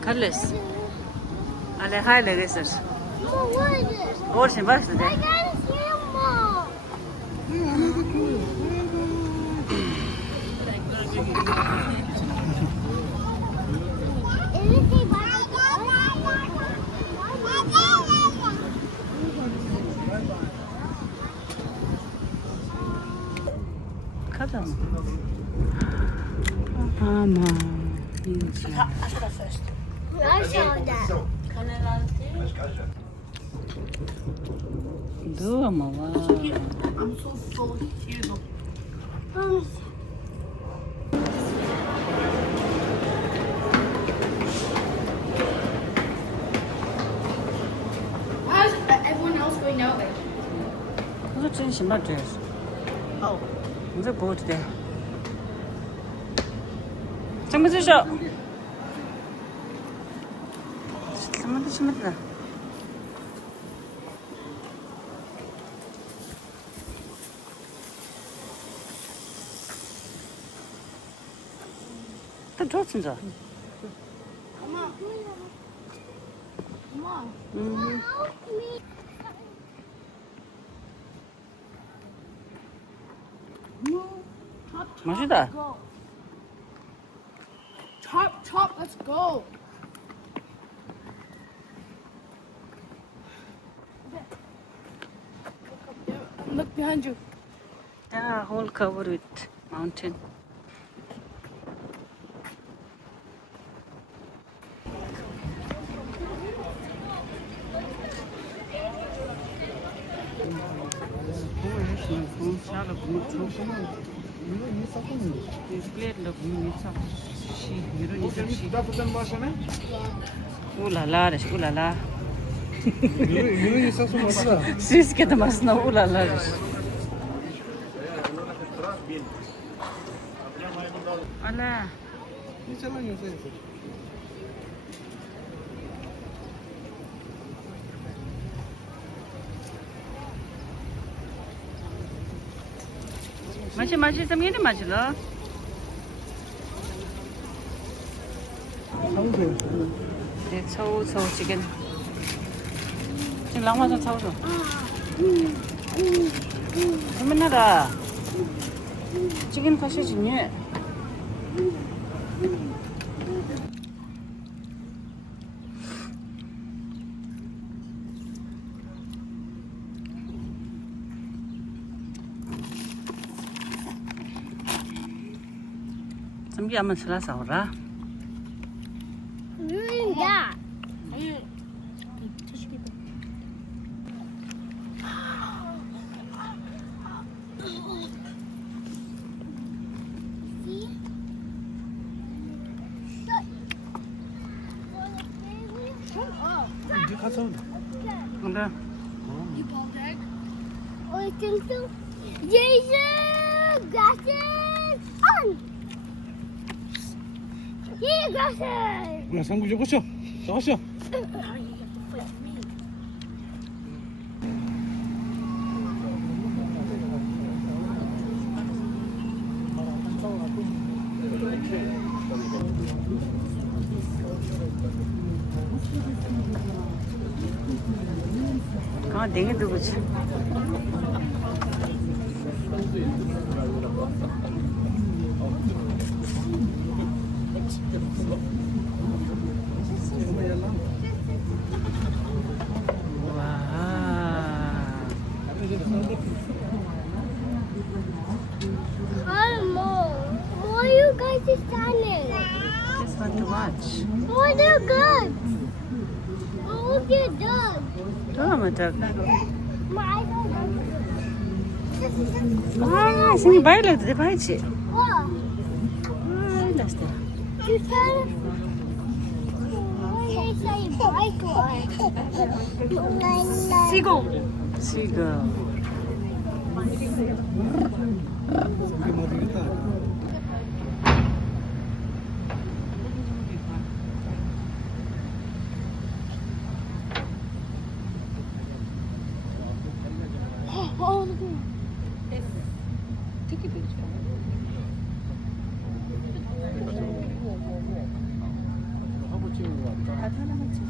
Kalles. Alle heilige ist es. Mom, what is this? Orsin başladı. I gotta see him, Mom. Is it Kadın. Aman. I saw that first. I saw that. Dur ama var. I'm so full. Here you go. Why is everyone else going that way? 무슨 찐 신발 줘. Oh. 무슨 보트 돼. 잠깐 주셔. 잠깐만. 또 줘, 진짜. Come on. Come on. 맛있다. Go. Chop, let's go. Look behind you. Yeah, whole covered with mountain. Ulala, ulala. Siz kedemasına ulala. Ala. 맛이 좀 이리 맛이라. 네, 서우 지금. 지금 랑마 좀 사오죠. 맨날아. 지금 가시지 니. Some yaman sila saura. Yeah. 근데 You bald egg? Oh, I think so. Jason, glasses on. Here, glasses. 야, 상구 좀 고쳐. 나가시오. Now you have to fight me. 아, 냉이 누구지? Why are you guys standing? Just want to watch. Oh, they're good. Oh, look at dog. Tama tak. My Ah, sini bayla de bayci. What? Ah, lasta. You said they say bike or Sigo. Sigo. Oh, look at 되게 beautiful. 하고 찍은 거 같다. 나도 하나만 찍어.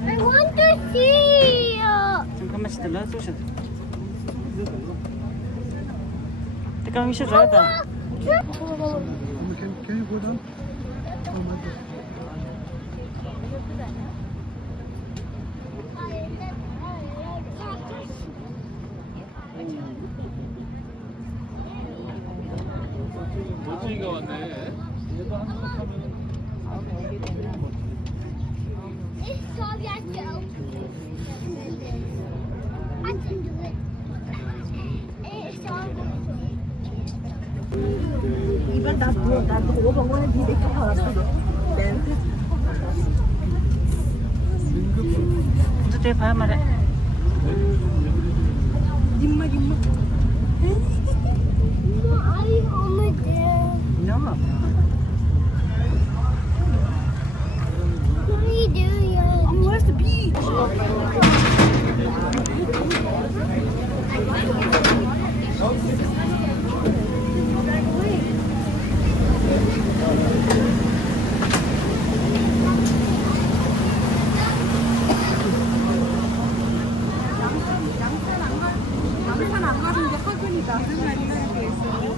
I want to see. 잠깐만 기다려. 쏘셔. 잠깐만 쉬어줘야겠다. Can you go down? 멋지가 왔네. 얘도 한국 하면은 It's Soviet Joe. I can do it. It's Soviet. 이번 나 그거 먹으면 니네 쪽 알았어. 저쪽에 봐야 말해. 입맛. No, I only did. No. What are you doing? Where's the beach? 양산 안 가서 이제 학원이 나는 날이라는 게 있어요.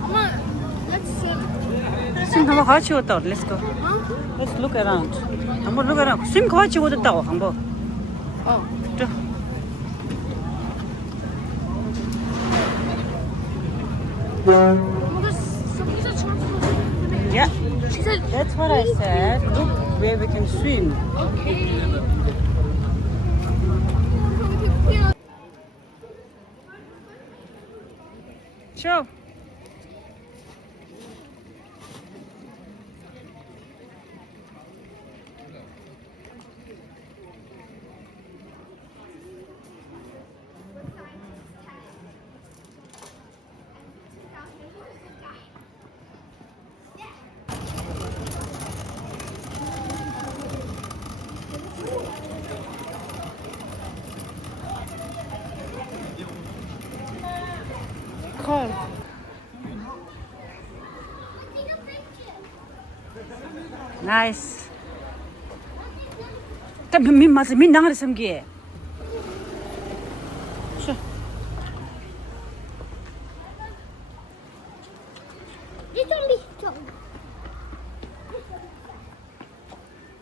Mama, let's see. 스윙 한번 같이 오다. Let's go. Let's look around. 한번 look around. 스윙 같이 오셨다고 한번. 저. Yeah. She said, That's what I said. Look where we can swim. Show. Cold. Nice. min masa min nangar samgi. Sure. This one be strong.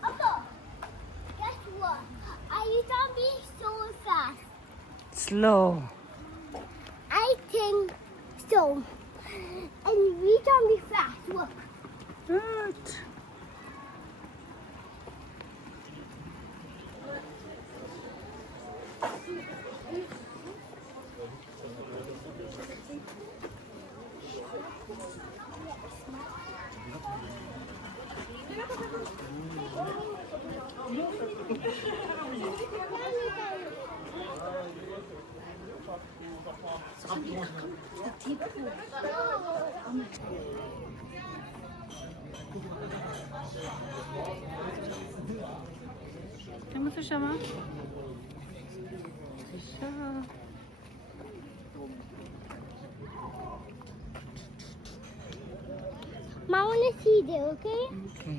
Papa, guess what? I don't be so fast. Slow. I think so. And we don't be fast. Look. Good. Kan słyszę, ma? Słyszę. Mom, I want to see there, okay? Okay.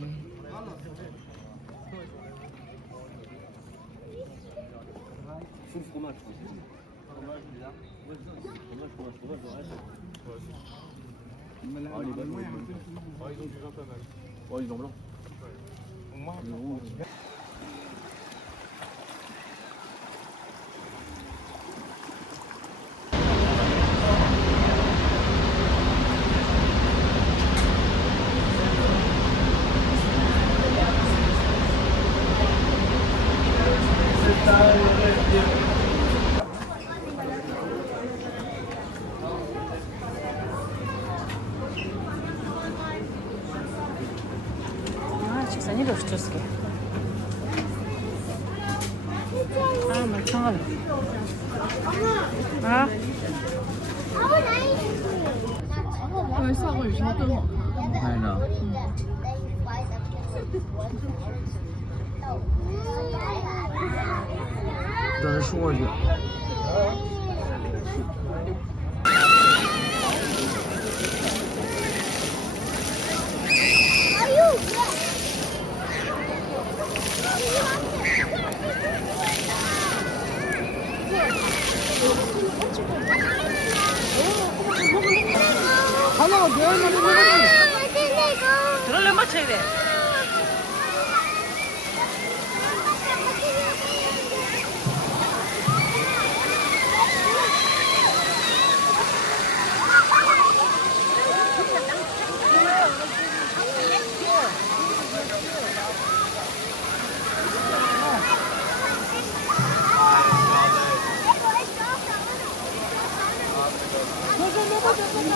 식사 не рождественский. 멀쩡하네. 아? 너는 수고하지. 하나가 내 얼마나 먹었지? 들어올래 맞춰야 돼.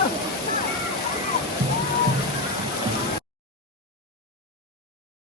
먹어.